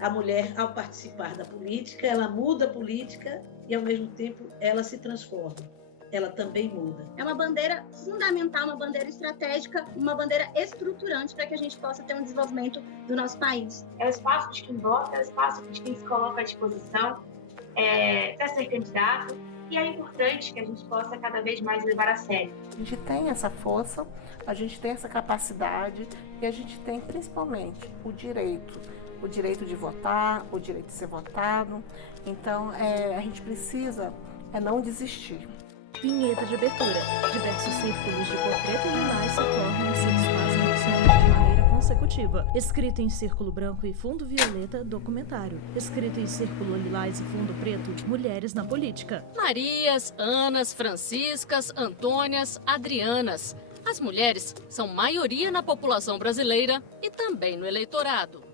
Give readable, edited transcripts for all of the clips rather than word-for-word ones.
A mulher, ao participar da política, ela muda a política e, ao mesmo tempo, ela se transforma. Ela também muda. É uma bandeira fundamental, uma bandeira estratégica, uma bandeira estruturante para que a gente possa ter um desenvolvimento do nosso país. É o espaço de quem vota, é o espaço de quem se coloca à disposição para ser candidato, e é importante que a gente possa cada vez mais levar a sério. A gente tem essa força, a gente tem essa capacidade e a gente tem principalmente o direito de votar, o direito de ser votado. Então, a gente precisa não desistir. Vinheta de abertura. Diversos círculos de cor preta e lilás se formam e se desfazem no cenário de maneira consecutiva. Escrito em círculo branco e fundo violeta, documentário. Escrito em círculo lilás e fundo preto, mulheres na política. Marias, Anas, Franciscas, Antônias, Adrianas. As mulheres são maioria na população brasileira e também no eleitorado.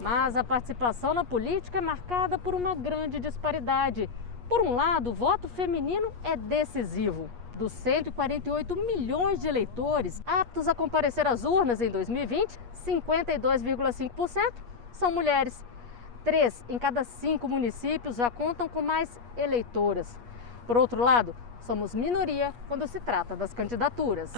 Mas a participação na política é marcada por uma grande disparidade. Por um lado, o voto feminino é decisivo. Dos 148 milhões de eleitores aptos a comparecer às urnas em 2020, 52,5% são mulheres. 3 em cada 5 municípios já contam com mais eleitoras. Por outro lado, somos minoria quando se trata das candidaturas.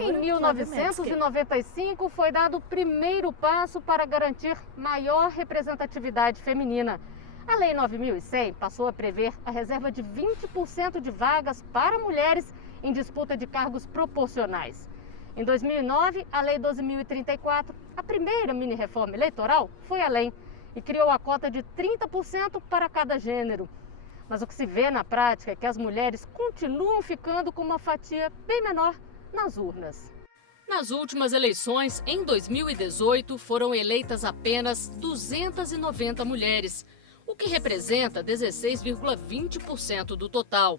Em 1995 foi dado o primeiro passo para garantir maior representatividade feminina. A Lei 9.100 passou a prever a reserva de 20% de vagas para mulheres em disputa de cargos proporcionais. Em 2009, a Lei 12.034, a primeira mini-reforma eleitoral, foi além e criou a cota de 30% para cada gênero. Mas o que se vê na prática é que as mulheres continuam ficando com uma fatia bem menor nas urnas. Nas últimas eleições, em 2018, foram eleitas apenas 290 mulheres, o que representa 16,20% do total.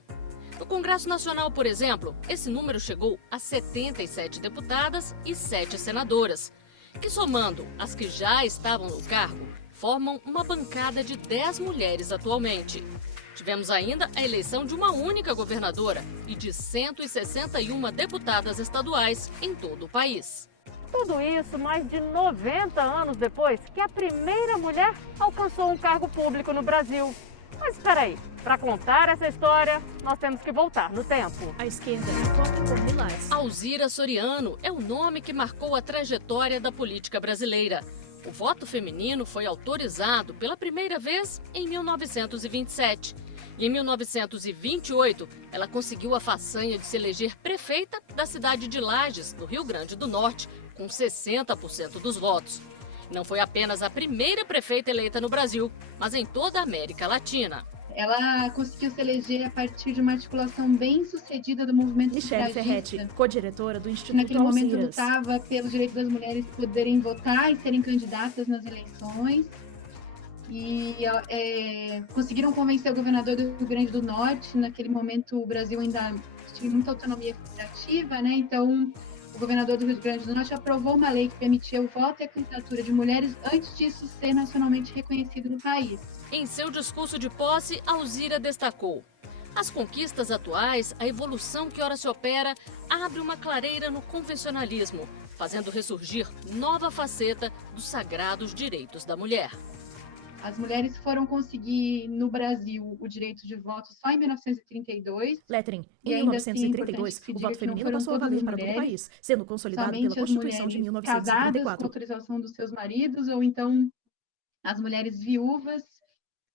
No Congresso Nacional, por exemplo, esse número chegou a 77 deputadas e 7 senadoras, que, somando as que já estavam no cargo, formam uma bancada de 10 mulheres atualmente. Tivemos ainda a eleição de uma única governadora e de 161 deputadas estaduais em todo o país. Tudo isso mais de 90 anos depois que a primeira mulher alcançou um cargo público no Brasil. Mas espera aí, para contar essa história, nós temos que voltar no tempo. A esquerda vota em cor lilás. Alzira Soriano é o nome que marcou a trajetória da política brasileira. O voto feminino foi autorizado pela primeira vez em 1927. E em 1928, ela conseguiu a façanha de se eleger prefeita da cidade de Lages, no Rio Grande do Norte, com 60% dos votos. Não foi apenas a primeira prefeita eleita no Brasil, mas em toda a América Latina. Ela conseguiu se eleger a partir de uma articulação bem sucedida do movimento Michele Ferretti, co-diretora do Instituto Naquele momento Alziras. lutava pelo direito das mulheres poderem votar e serem candidatas nas eleições. E conseguiram convencer o governador do Rio Grande do Norte. Naquele momento o Brasil ainda tinha muita autonomia federativa, né? Então o governador do Rio Grande do Norte aprovou uma lei que permitia o voto e a candidatura de mulheres antes disso ser nacionalmente reconhecido no país. Em seu discurso de posse, Alzira destacou: as conquistas atuais, a evolução que ora se opera, abre uma clareira no convencionalismo, fazendo ressurgir nova faceta dos sagrados direitos da mulher. As mulheres foram conseguir no Brasil o direito de voto só em 1932. Lettering. E Em ainda 1932, assim, o voto feminino foram passou a todas valer as para todo o mulheres, país, sendo consolidado pela somente as Constituição de mulheres casadas com 1934. autorização dos seus maridos, ou então as mulheres viúvas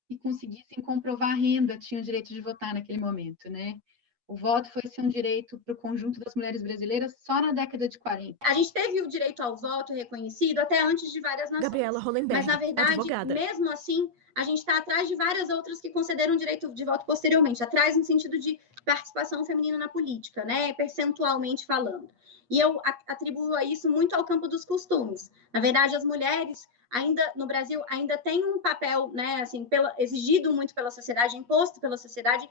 que conseguissem comprovar a renda tinham direito de votar naquele momento, né? O voto foi ser um direito para o conjunto das mulheres brasileiras só na década de 40. A gente teve o direito ao voto reconhecido até antes de várias nações. Gabriela Hollenberg, Mas, na verdade, advogada. mesmo assim, a gente está atrás de várias outras que concederam direito de voto posteriormente, atrás no sentido de participação feminina na política, né, percentualmente falando. E eu atribuo a isso muito ao campo dos costumes. Na verdade, as mulheres ainda no Brasil ainda têm um papel, né, assim, exigido muito pela sociedade, imposto pela sociedade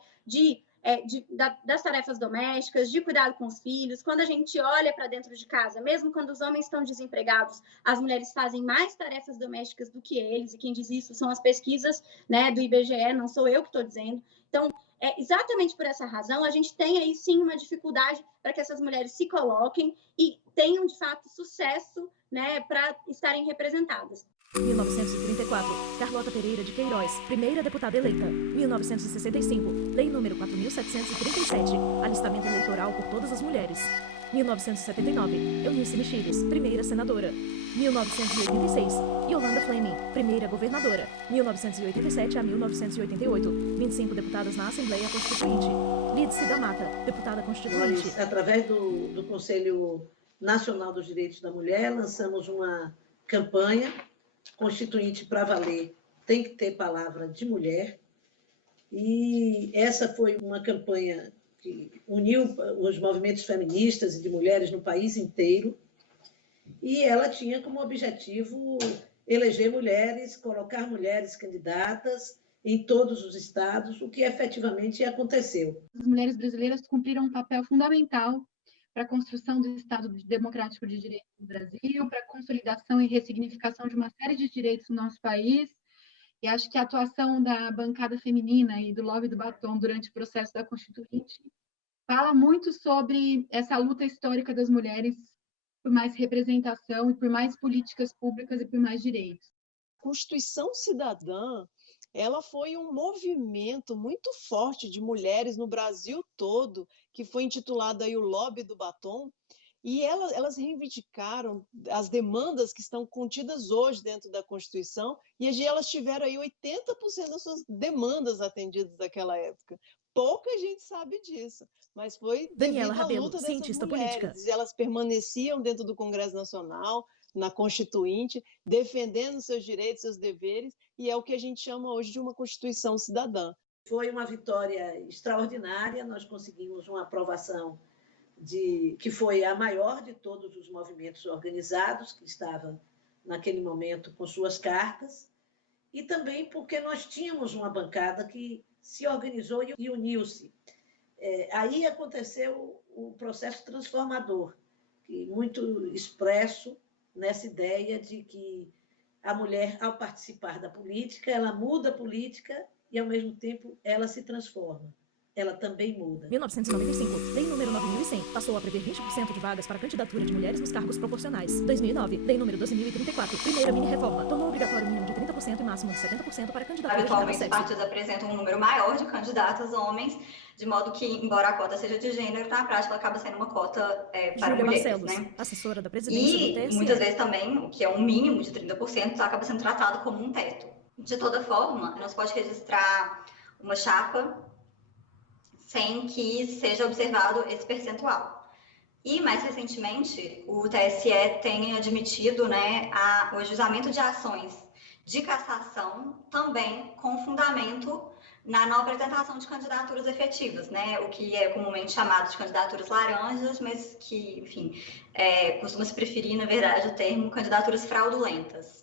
das tarefas domésticas, de cuidado com os filhos. Quando a gente olha para dentro de casa, mesmo quando os homens estão desempregados, as mulheres fazem mais tarefas domésticas do que eles, e quem diz isso são as pesquisas, né, do IBGE, não sou eu que estou dizendo. Então, exatamente por essa razão, a gente tem aí sim uma dificuldade para que essas mulheres se coloquem e tenham, de fato, sucesso, né, para estarem representadas. 1934, Carlota Pereira de Queiroz, primeira deputada eleita. 1965, Lei nº 4.737, alistamento eleitoral por todas as mulheres. 1979, Eunice Mexires, primeira senadora. 1986, Yolanda Fleming, primeira governadora. 1987 a 1988, 25 deputadas na Assembleia Constituinte. Lídice da Mata, deputada constituinte. Nós, através do Conselho Nacional dos Direitos da Mulher, lançamos uma campanha Constituinte para Valer, tem que ter palavra de mulher. E essa foi uma campanha que uniu os movimentos feministas e de mulheres no país inteiro, e ela tinha como objetivo eleger mulheres, colocar mulheres candidatas em todos os estados, o que efetivamente aconteceu. As mulheres brasileiras cumpriram um papel fundamental para a construção do Estado Democrático de Direito no Brasil, para a consolidação e ressignificação de uma série de direitos no nosso país. E acho que a atuação da bancada feminina e do lobby do batom durante o processo da Constituinte fala muito sobre essa luta histórica das mulheres por mais representação e por mais políticas públicas e por mais direitos. A Constituição Cidadã, ela foi um movimento muito forte de mulheres no Brasil todo, que foi intitulado aí o Lobby do Batom, e elas reivindicaram as demandas que estão contidas hoje dentro da Constituição, e elas tiveram aí 80% das suas demandas atendidas naquela época. Pouca gente sabe disso, mas foi Daniela devido à Rabelo, luta dessas cientista mulheres. política. Elas permaneciam dentro do Congresso Nacional, na Constituinte, defendendo seus direitos, seus deveres, e é o que a gente chama hoje de uma Constituição cidadã. Foi uma vitória extraordinária, nós conseguimos uma aprovação que foi a maior de todos os movimentos organizados, que estavam naquele momento com suas cartas, e também porque nós tínhamos uma bancada que se organizou e uniu-se. Aí aconteceu o processo transformador, que muito expresso nessa ideia de que a mulher, ao participar da política, ela muda a política e, ao mesmo tempo, ela se transforma. Ela também muda. 1995, Lei nº 9.100, passou a prever 20% de vagas para a candidatura de mulheres nos cargos proporcionais. 2009, Lei nº 12.034, primeira mini-reforma, tornou obrigatório o mínimo de 30% e máximo de 70% para candidatura de Atualmente, os partidos apresentam um número maior de candidatos homens, de modo que, embora a cota seja de gênero, na prática ela acaba sendo uma cota para Júlia mulheres, Barcelos, né? assessora da presidência do TSE. E muitas vezes também, o que é um mínimo de 30%, acaba sendo tratado como um teto. De toda forma, não se pode registrar uma chapa sem que seja observado esse percentual. E, mais recentemente, o TSE tem admitido, né, o ajuizamento de ações de cassação também com fundamento na não apresentação de candidaturas efetivas, né, o que é comumente chamado de candidaturas laranjas, mas que, enfim, costuma-se preferir, na verdade, o termo candidaturas fraudulentas,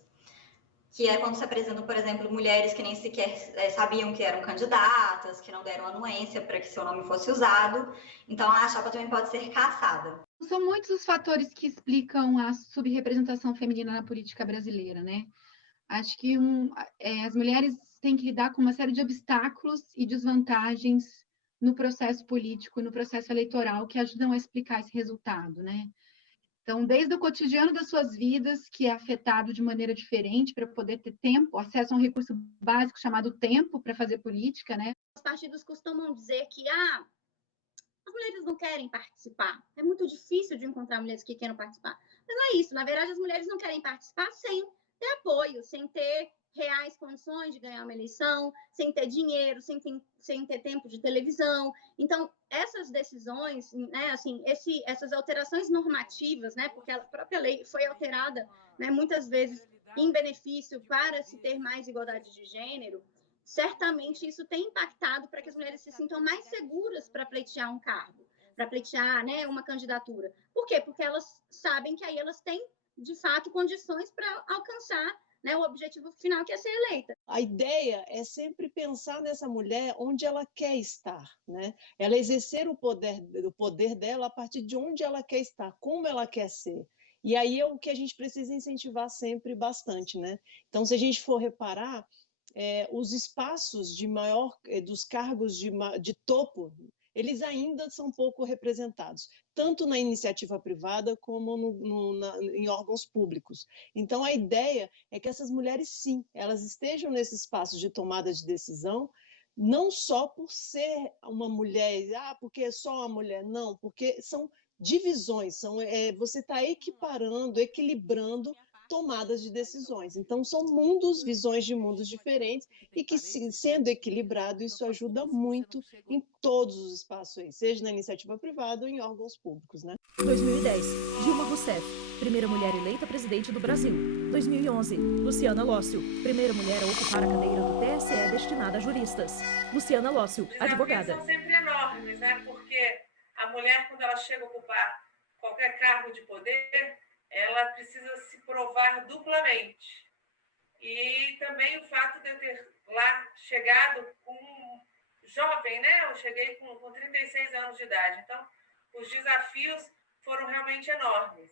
que é quando se apresentam, por exemplo, mulheres que nem sequer sabiam que eram candidatas, que não deram anuência para que seu nome fosse usado. Então, a chapa também pode ser cassada. São muitos os fatores que explicam a subrepresentação feminina na política brasileira, né? Acho que as mulheres têm que lidar com uma série de obstáculos e desvantagens no processo político, no processo eleitoral, que ajudam a explicar esse resultado, né? Então, desde o cotidiano das suas vidas, que é afetado de maneira diferente para poder ter tempo, acesso a um recurso básico chamado tempo para fazer política, né? Os partidos costumam dizer que as mulheres não querem participar. É muito difícil de encontrar mulheres que queiram participar. Mas não é isso. Na verdade, as mulheres não querem participar sem ter apoio, sem ter reais condições de ganhar uma eleição, sem ter dinheiro, sem ter tempo de televisão. Então, essas decisões, né, assim, essas alterações normativas, né, porque a própria lei foi alterada, né, muitas vezes em benefício para se ter mais igualdade de gênero, certamente isso tem impactado para que as mulheres se sintam mais seguras para pleitear um cargo, para pleitear, né, uma candidatura. Por quê? Porque elas sabem que aí elas têm, de fato, condições para alcançar, né, o objetivo final, que é ser eleita. A ideia é sempre pensar nessa mulher onde ela quer estar, né? Ela exercer o poder dela a partir de onde ela quer estar, como ela quer ser. E aí é o que a gente precisa incentivar sempre bastante, né? Então, se a gente for reparar, os espaços de dos cargos de topo, eles ainda são pouco representados, tanto na iniciativa privada como em órgãos públicos. Então, a ideia é que essas mulheres, sim, elas estejam nesse espaço de tomada de decisão, não só por ser uma mulher, porque é só uma mulher, não, porque são divisões, você está equiparando, equilibrando tomadas de decisões. Então, são visões de mundos diferentes e que, sendo equilibrado, isso ajuda muito em todos os espaços, seja na iniciativa privada ou em órgãos públicos, né? 2010, Dilma Rousseff, primeira mulher eleita presidente do Brasil. 2011, Luciana Lócio, primeira mulher a ocupar a cadeira do TSE destinada a juristas. Luciana Lócio, advogada. Os desafios são sempre enormes, né? Porque a mulher, quando ela chega a ocupar qualquer cargo de poder, ela precisa se provar duplamente. E também o fato de eu ter lá chegado jovem, né? Eu cheguei com 36 anos de idade. Então, os desafios foram realmente enormes.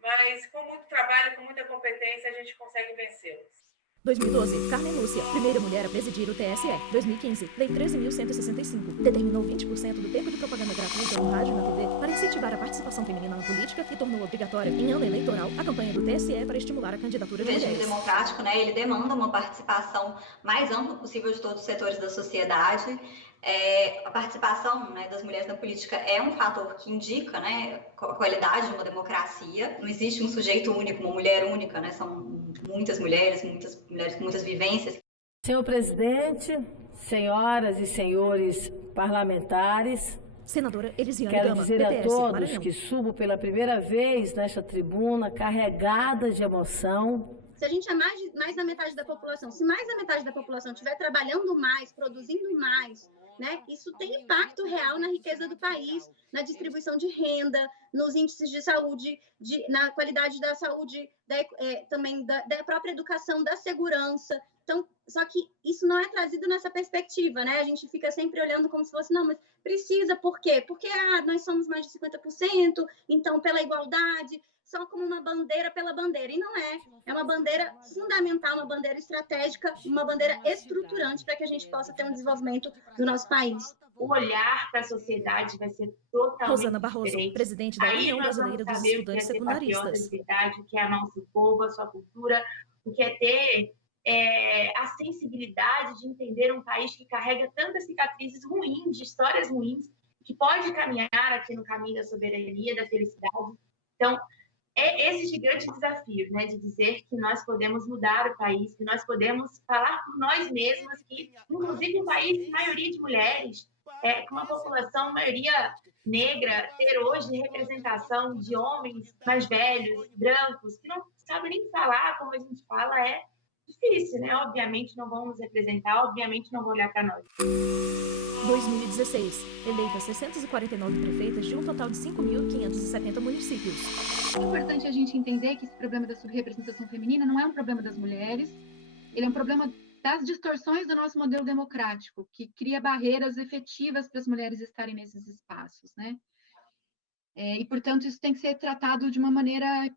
Mas com muito trabalho, com muita competência, a gente consegue vencê-los. 2012, Carmen Lúcia, primeira mulher a presidir o TSE. 2015, Lei 13.165, determinou 20% do tempo de propaganda gratuita no rádio e na TV para incentivar a participação feminina na política e tornou obrigatória, em ano eleitoral, a campanha do TSE para estimular a candidatura de mulheres. O regime democrático, né, ele demanda uma participação mais ampla possível de todos os setores da sociedade. A participação, né, das mulheres na política é um fator que indica, né, a qualidade de uma democracia. Não existe um sujeito único, uma mulher única, né? São muitas mulheres com muitas vivências. Senhor presidente, senhoras e senhores parlamentares, senadora Elisiane quero Gama, dizer PDS, a todos Maranhão, que subo pela primeira vez nesta tribuna carregada de emoção. Se a gente é mais da metade da população, se mais da metade da população estiver trabalhando mais, produzindo mais, né, isso tem impacto real na riqueza do país, na distribuição de renda, nos índices de saúde, na qualidade da saúde, também da própria educação, da segurança. Então, só que isso não é trazido nessa perspectiva, né? A gente fica sempre olhando como se fosse, não, mas precisa, por quê? Porque nós somos mais de 50%, então pela igualdade, só como uma bandeira pela bandeira. E não é. É uma bandeira fundamental, uma bandeira estratégica, uma bandeira estruturante para que a gente possa ter um desenvolvimento do nosso país. O olhar para a sociedade vai ser totalmente Rosana Barroso, diferente. presidente da União Brasileira dos Estudantes Secundaristas. O que é amar o seu povo, a sua cultura, o que é ter a sensibilidade de entender um país que carrega tantas cicatrizes ruins, de histórias ruins, que pode caminhar aqui no caminho da soberania, da felicidade. Então, esses gigantes desafios, né, de dizer que nós podemos mudar o país, que nós podemos falar por nós mesmas, que, inclusive, um país de maioria de mulheres, com uma população, maioria negra, ter hoje representação de homens mais velhos, brancos, que não sabem nem falar como a gente fala, é difícil, né? Obviamente não vão nos representar, obviamente não vão olhar para nós. 2016, eleitas 649 prefeitas de um total de 5.570 municípios. É importante a gente entender que esse problema da subrepresentação feminina não é um problema das mulheres, ele é um problema das distorções do nosso modelo democrático, que cria barreiras efetivas para as mulheres estarem nesses espaços, né? E, portanto, isso tem que ser tratado de uma maneira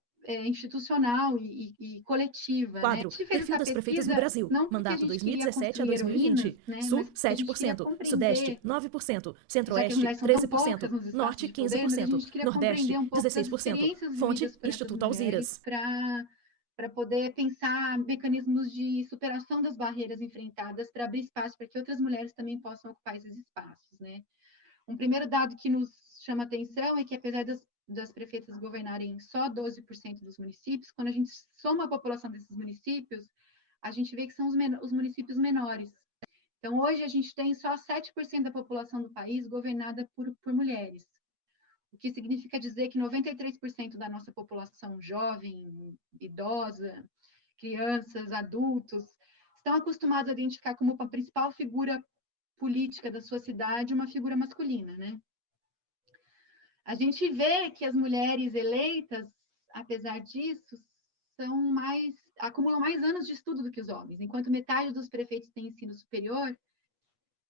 institucional e coletiva. Quadro, né? Perfil das prefeitas do Brasil, mandato 2017 a 2020, né? Sul 7%, Sudeste 9%, Centro-Oeste 13%, Norte 15%, Nordeste 16%, fonte Instituto Alziras. Para poder pensar mecanismos de superação das barreiras enfrentadas, para abrir espaço para que outras mulheres também possam ocupar esses espaços. Né? Um primeiro dado que nos chama atenção é que, apesar das prefeitas governarem só 12% dos municípios, quando a gente soma a população desses municípios, a gente vê que são os municípios menores. Então, hoje, a gente tem só 7% da população do país governada por mulheres, o que significa dizer que 93% da nossa população jovem, idosa, crianças, adultos, estão acostumados a identificar como a principal figura política da sua cidade uma figura masculina, né? A gente vê que as mulheres eleitas, apesar disso, acumulam mais anos de estudo do que os homens. Enquanto metade dos prefeitos tem ensino superior,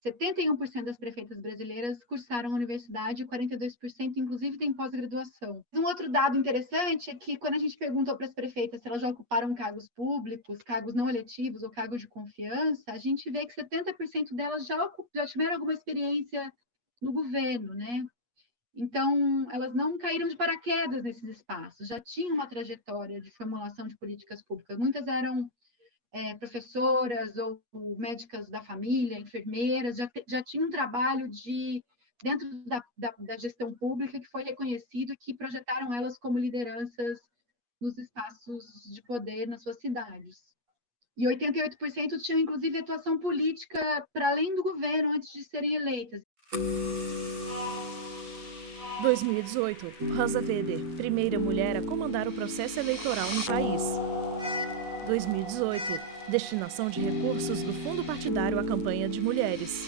71% das prefeitas brasileiras cursaram a universidade e 42%, inclusive, têm pós-graduação. Um outro dado interessante é que, quando a gente pergunta para as prefeitas se elas já ocuparam cargos públicos, cargos não eletivos ou cargos de confiança, a gente vê que 70% delas já tiveram alguma experiência no governo, né? Então, elas não caíram de paraquedas nesses espaços, já tinham uma trajetória de formulação de políticas públicas. Muitas eram professoras ou médicas da família, enfermeiras, já tinham um trabalho dentro da gestão pública que foi reconhecido e que projetaram elas como lideranças nos espaços de poder nas suas cidades. E 88% tinham, inclusive, atuação política para além do governo antes de serem eleitas. 2018, Rosa Weber, primeira mulher a comandar o processo eleitoral no país. 2018, destinação de recursos do fundo partidário à campanha de mulheres.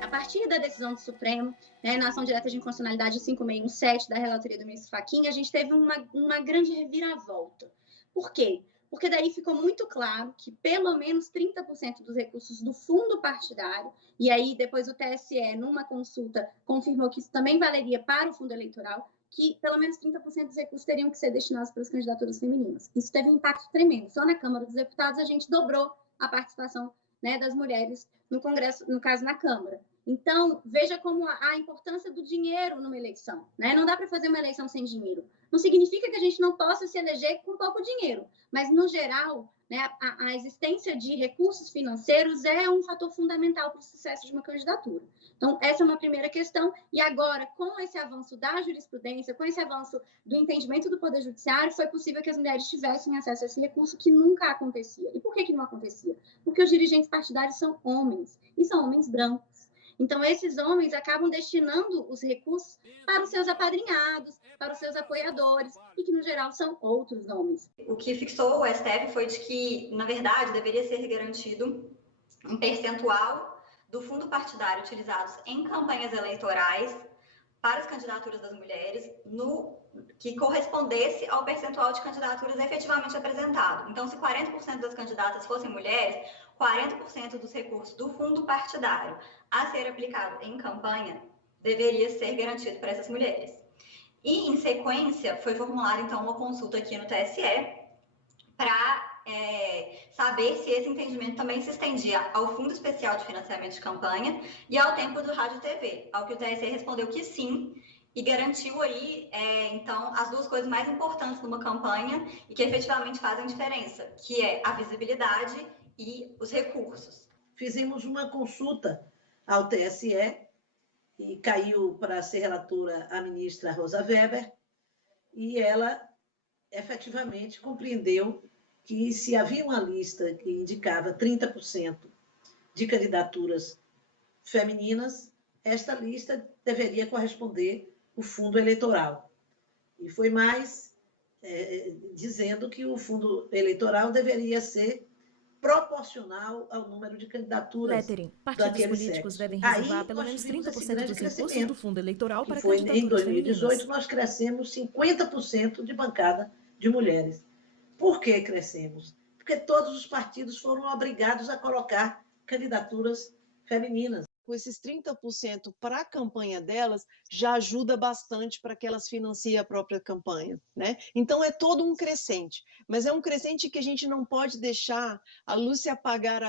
A partir da decisão do Supremo, na ação direta de inconstitucionalidade 5617 da relatoria do ministro Fachin, a gente teve uma grande reviravolta. Por quê? Porque daí ficou muito claro que pelo menos 30% dos recursos do fundo partidário, e aí depois o TSE, numa consulta, confirmou que isso também valeria para o fundo eleitoral, que pelo menos 30% dos recursos teriam que ser destinados para as candidaturas femininas. Isso teve um impacto tremendo. Só na Câmara dos Deputados a gente dobrou a participação das mulheres no Congresso, no caso na Câmara. Então, veja como a importância do dinheiro numa eleição. Não dá para fazer uma eleição sem dinheiro. Não significa que a gente não possa se eleger com pouco dinheiro, mas, no geral, a existência de recursos financeiros é um fator fundamental para o sucesso de uma candidatura. Então, essa é uma primeira questão. E agora, com esse avanço da jurisprudência, com esse avanço do entendimento do Poder Judiciário, foi possível que as mulheres tivessem acesso a esse recurso que nunca acontecia. E por que não acontecia? Porque os dirigentes partidários são homens, e são homens brancos. Então, esses homens acabam destinando os recursos para os seus apadrinhados, para os seus apoiadores, e que, no geral, são outros homens. O que fixou o STF foi de que, na verdade, deveria ser garantido um percentual do fundo partidário utilizados em campanhas eleitorais para as candidaturas das mulheres, que correspondesse ao percentual de candidaturas efetivamente apresentado. Então, se 40% das candidatas fossem mulheres, 40% dos recursos do fundo partidário a ser aplicado em campanha deveria ser garantido para essas mulheres. E, em sequência, foi formulada, então, uma consulta aqui no TSE para saber se esse entendimento também se estendia ao Fundo Especial de Financiamento de Campanha e ao tempo do rádio e TV, ao que o TSE respondeu que sim, e garantiu aí, então, as duas coisas mais importantes numa campanha e que efetivamente fazem diferença, que é a visibilidade e os recursos. Fizemos uma consulta ao TSE e caiu para ser relatora a ministra Rosa Weber, e ela efetivamente compreendeu que se havia uma lista que indicava 30% de candidaturas femininas, esta lista deveria corresponder ao fundo eleitoral. E foi mais dizendo que o fundo eleitoral deveria ser proporcional ao número de candidaturas. Lettering. Partidos políticos devem reservar pelo menos 30% dos recursos do fundo eleitoral para candidaturas em 2018, femininas. nós crescemos 50% de bancada de mulheres. Por que crescemos? Porque todos os partidos foram obrigados a colocar candidaturas femininas. Com esses 30% para a campanha delas, já ajuda bastante para que elas financiem a própria campanha, né? Então, é todo um crescente, mas é um crescente que a gente não pode deixar a luz se apagar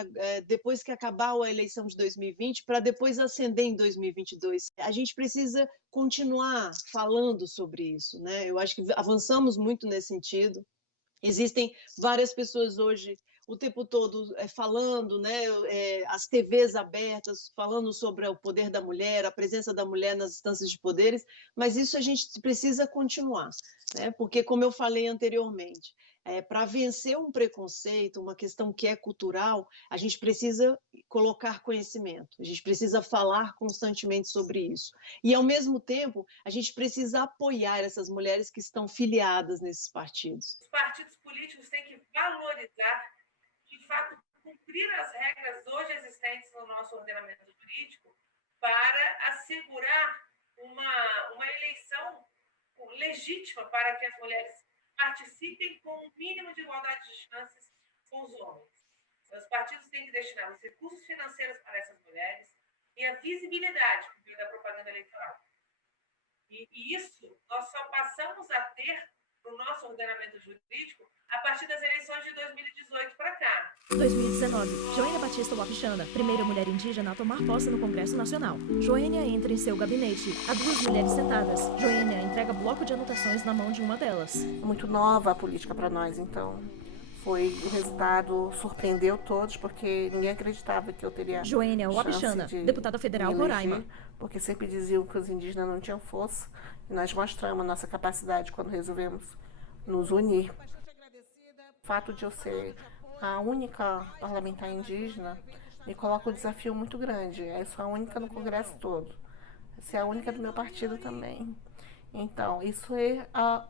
depois que acabar a eleição de 2020, para depois acender em 2022. A gente precisa continuar falando sobre isso, né? Eu acho que avançamos muito nesse sentido. Existem várias pessoas hoje o tempo todo falando, né, as TVs abertas, falando sobre o poder da mulher, a presença da mulher nas instâncias de poderes, mas isso a gente precisa continuar, né, porque, como eu falei anteriormente, para vencer um preconceito, uma questão que é cultural, a gente precisa colocar conhecimento, a gente precisa falar constantemente sobre isso. E, ao mesmo tempo, a gente precisa apoiar essas mulheres que estão filiadas nesses partidos. Os partidos políticos têm que valorizar, de fato, cumprir as regras hoje existentes no nosso ordenamento jurídico para assegurar uma eleição legítima para que as mulheres participem com um mínimo de igualdade de chances com os homens. Então, os partidos têm que destinar os recursos financeiros para essas mulheres e a visibilidade por meio da propaganda eleitoral. E isso nós só passamos a ter no nosso ordenamento jurídico a partir das eleições de 2018 para cá. 2019. Joênia Batista Wapichana, primeira mulher indígena a tomar posse no Congresso Nacional. Joênia entra em seu gabinete. Há 2 mulheres sentadas. Joênia entrega bloco de anotações na mão de uma delas. Muito nova a política para nós, então o resultado surpreendeu todos, porque ninguém acreditava que eu teria Joênia Wapichana, deputada federal Roraima. Porque sempre diziam que os indígenas não tinham força, e nós mostramos nossa capacidade quando resolvemos nos unir. O fato de eu ser a única parlamentar indígena me coloca um desafio muito grande. Eu sou a única no Congresso todo. Ser a única do meu partido também. Então, isso é a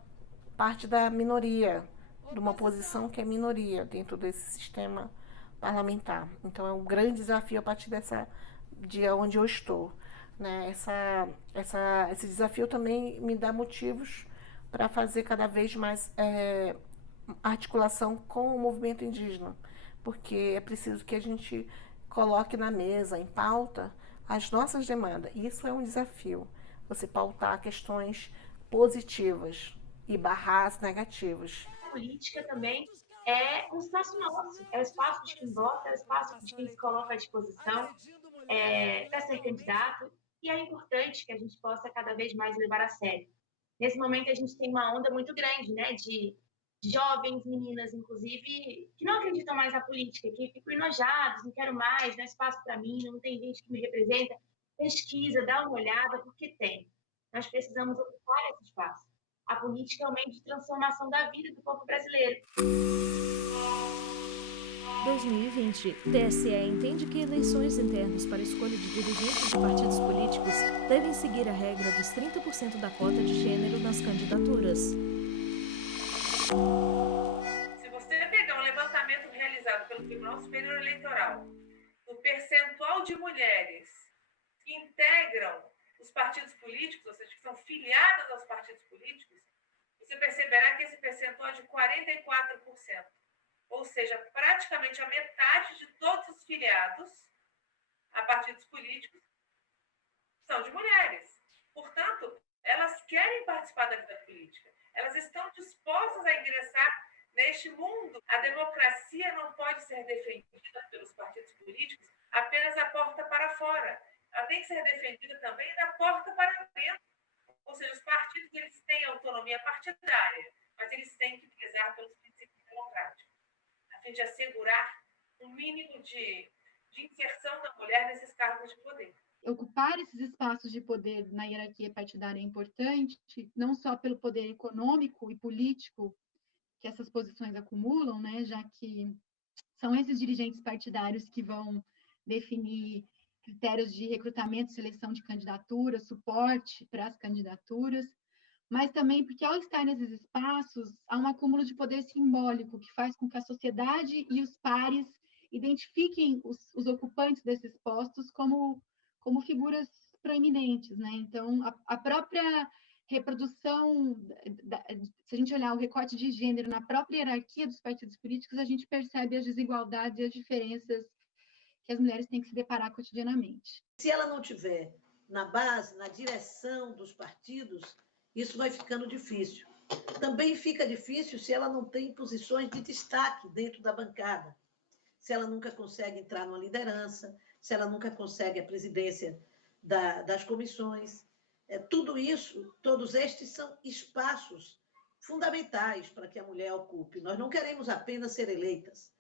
parte da minoria, de uma posição que é minoria dentro desse sistema parlamentar. Então, é um grande desafio a partir de onde eu estou. Né? Esse desafio também me dá motivos para fazer cada vez mais articulação com o movimento indígena, porque é preciso que a gente coloque na mesa, em pauta, as nossas demandas. Isso é um desafio, você pautar questões positivas e barrar as negativas. A política também é um espaço nosso, é o espaço de quem vota, é o espaço de quem se coloca à disposição para ser candidato, e é importante que a gente possa cada vez mais levar a sério. Nesse momento a gente tem uma onda muito grande, né, de jovens, meninas, inclusive, que não acreditam mais na política, que ficam enojados, não quero mais, não é espaço para mim, não tem gente que me representa. Pesquisa, dá uma olhada, porque tem. Nós precisamos ocupar esse espaço. A política é um meio de transformação da vida do povo brasileiro. 2020. TSE entende que eleições internas para escolha de dirigentes de partidos políticos devem seguir a regra dos 30% da cota de gênero nas candidaturas. Se você pegar um levantamento realizado pelo Tribunal Superior Eleitoral, o percentual de mulheres que integram os partidos políticos, ou seja, que são filiadas aos partidos políticos, você perceberá que esse percentual é de 44%. Ou seja, praticamente a metade de todos os filiados a partidos políticos são de mulheres. Portanto, elas querem participar da vida política. Elas estão dispostas a ingressar neste mundo. A democracia não pode ser defendida pelos partidos políticos apenas da porta para fora. Ela tem que ser defendida também da porta para dentro. Ou seja, os partidos eles têm autonomia partidária, mas eles têm que prezar pelos princípios democráticos, a fim de assegurar um mínimo de inserção da mulher nesses cargos de poder. Ocupar esses espaços de poder na hierarquia partidária é importante, não só pelo poder econômico e político que essas posições acumulam, né, já que são esses dirigentes partidários que vão definir critérios de recrutamento, seleção de candidaturas, suporte para as candidaturas, mas também porque, ao estar nesses espaços, há um acúmulo de poder simbólico que faz com que a sociedade e os pares identifiquem os ocupantes desses postos como figuras proeminentes, né? Então, a própria reprodução, se a gente olhar o recorte de gênero na própria hierarquia dos partidos políticos, a gente percebe as desigualdades e as diferenças que as mulheres têm que se deparar cotidianamente. Se ela não tiver na base, na direção dos partidos, isso vai ficando difícil. Também fica difícil se ela não tem posições de destaque dentro da bancada, se ela nunca consegue entrar numa liderança, se ela nunca consegue a presidência das comissões. Tudo isso, todos estes são espaços fundamentais para que a mulher ocupe. Nós não queremos apenas ser eleitas,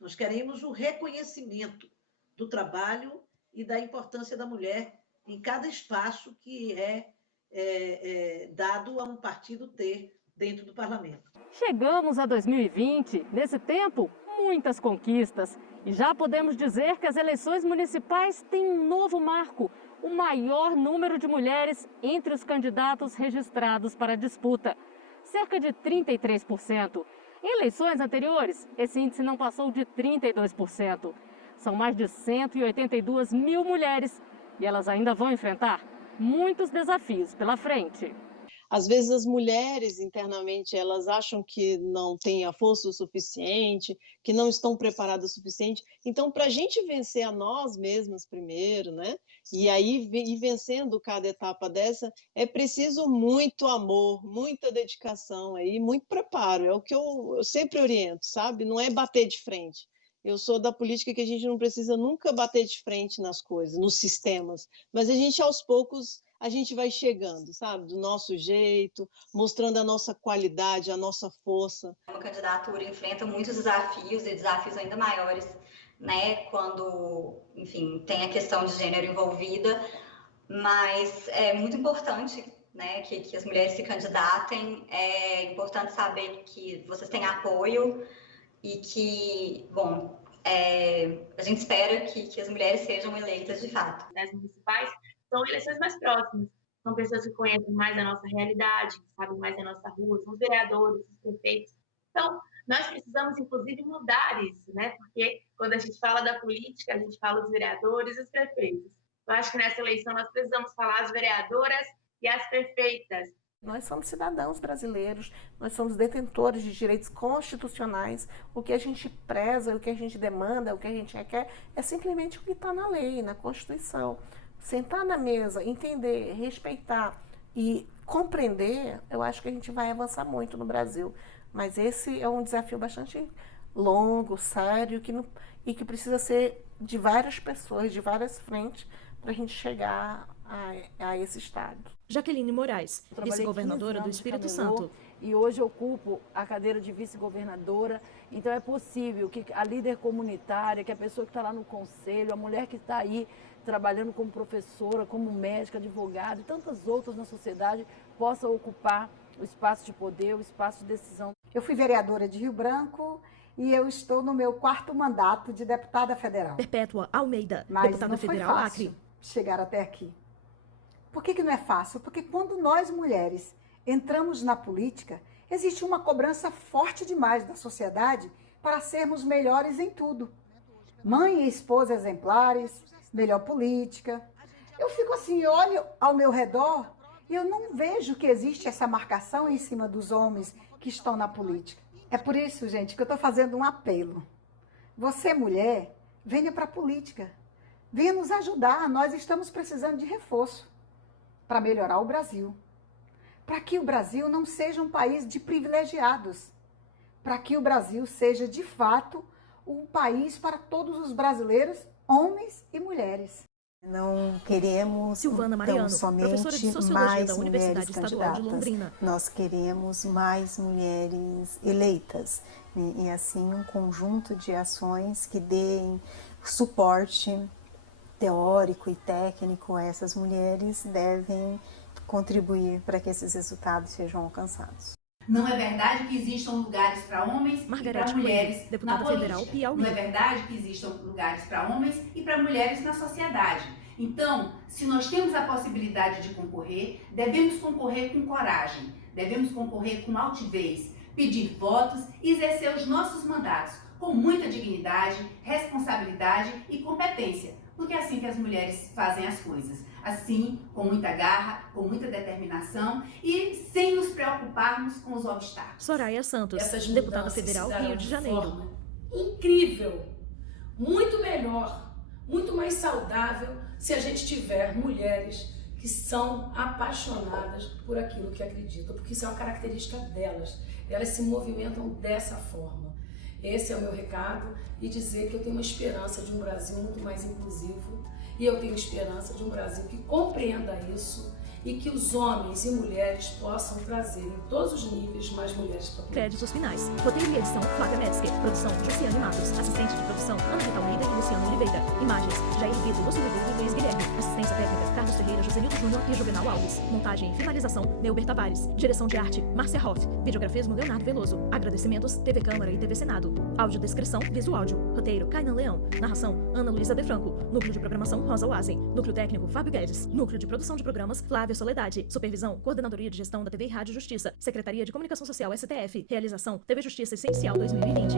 nós queremos o reconhecimento do trabalho e da importância da mulher em cada espaço que é dado a um partido ter dentro do parlamento. Chegamos a 2020, nesse tempo, muitas conquistas. E já podemos dizer que as eleições municipais têm um novo marco, o maior número de mulheres entre os candidatos registrados para a disputa, cerca de 33%. Em eleições anteriores, esse índice não passou de 32%. São mais de 182 mil mulheres e elas ainda vão enfrentar muitos desafios pela frente. Às vezes as mulheres internamente elas acham que não têm a força o suficiente, que não estão preparadas o suficiente. Então, para a gente vencer a nós mesmas primeiro, né? E aí ir vencendo cada etapa dessa, é preciso muito amor, muita dedicação aí, muito preparo. É o que eu sempre oriento, sabe? Não é bater de frente. Eu sou da política que a gente não precisa nunca bater de frente nas coisas, nos sistemas, mas a gente, aos poucos, a gente vai chegando, sabe? Do nosso jeito, mostrando a nossa qualidade, a nossa força. Uma candidatura enfrenta muitos desafios e desafios ainda maiores, né? Quando, enfim, tem a questão de gênero envolvida, mas é muito importante, né, que as mulheres se candidatem. É importante saber que vocês têm apoio e que, bom, a gente espera que as mulheres sejam eleitas de fato. As municipais são eleições mais próximas, são pessoas que conhecem mais a nossa realidade, que sabem mais a nossa rua, são os vereadores, os prefeitos. Então, nós precisamos, inclusive, mudar isso, né? Porque quando a gente fala da política, a gente fala dos vereadores e os prefeitos. Eu acho que nessa eleição nós precisamos falar as vereadoras e as prefeitas. Nós somos cidadãos brasileiros, nós somos detentores de direitos constitucionais. O que a gente preza, o que a gente demanda, o que a gente requer é simplesmente o que está na lei, na Constituição. Sentar na mesa, entender, respeitar e compreender, eu acho que a gente vai avançar muito no Brasil. Mas esse é um desafio bastante longo, sério, e que precisa ser de várias pessoas, de várias frentes, para a gente chegar a esse estado. Jaqueline Moraes, vice-governadora do Espírito Santo. E hoje ocupo a cadeira de vice-governadora. Então é possível que a líder comunitária, que a pessoa que está lá no conselho, a mulher que está aí trabalhando como professora, como médica, advogada e tantas outras na sociedade, possa ocupar o espaço de poder, o espaço de decisão. Eu fui vereadora de Rio Branco e eu estou no meu 4º mandato de deputada federal. Perpétua Almeida, mas deputada não foi federal fácil Acre. Chegar até aqui. Por que não é fácil? Porque quando nós mulheres entramos na política, existe uma cobrança forte demais da sociedade para sermos melhores em tudo. Mãe e esposa exemplares, melhor política. Eu fico assim, olho ao meu redor e eu não vejo que existe essa marcação em cima dos homens que estão na política. É por isso, gente, que eu estou fazendo um apelo. Você, mulher, venha para a política. Venha nos ajudar. Nós estamos precisando de reforço para melhorar o Brasil. Para que o Brasil não seja um país de privilegiados. Para que o Brasil seja, de fato, um país para todos os brasileiros, homens e mulheres. Não queremos Silvana Mariano, somente professora de Sociologia mais da mulheres Universidade Estadual de Londrina. Nós queremos mais mulheres eleitas e assim um conjunto de ações que deem suporte teórico e técnico a essas mulheres devem contribuir para que esses resultados sejam alcançados. Não é verdade que existam lugares para homens e para mulheres deputada na política. federal Piauí. Não é verdade que existam lugares para homens e para mulheres na sociedade. Então, se nós temos a possibilidade de concorrer, devemos concorrer com coragem, devemos concorrer com altivez, pedir votos e exercer os nossos mandatos com muita dignidade, responsabilidade e competência. Porque é assim que as mulheres fazem as coisas. Assim, com muita garra, com muita determinação e sem nos preocuparmos com os obstáculos. Soraya Santos, deputada federal Rio de Janeiro. Forma incrível, muito melhor, muito mais saudável se a gente tiver mulheres que são apaixonadas por aquilo que acreditam, porque isso é uma característica delas. Elas se movimentam dessa forma. Esse é o meu recado e dizer que eu tenho uma esperança de um Brasil muito mais inclusivo e eu tenho esperança de um Brasil que compreenda isso e que os homens e mulheres possam trazer em todos os níveis mais mulheres para a política. Créditos finais. Roteiro e edição, Flávia Metzger. Produção, Josiane Matos. Assistente de produção, Ana Rita Almeida e Luciano Oliveira. Imagens, Jair Vitor, Lúcio Ribeiro e Luiz Guilherme. Assistência técnica, Carlos Ferreira, Josenildo Júnior e Juvenal Alves. Montagem e finalização, Neuber Tavares. Direção de arte, Márcia Hoff. Videografismo, Leonardo Veloso. Agradecimentos, TV Câmara e TV Senado. Audiodescrição, Visuáudio. Roteiro, Kainan Leão. Narração, Ana Luísa De Franco. Núcleo de programação, Rosa Wazen. Núcleo técnico, Fábio Guedes. Núcleo de produção de programas, Flávia Soledade. Supervisão, Coordenadoria de Gestão da TV e Rádio Justiça. Secretaria de Comunicação Social, STF. Realização, TV Justiça Essencial 2020.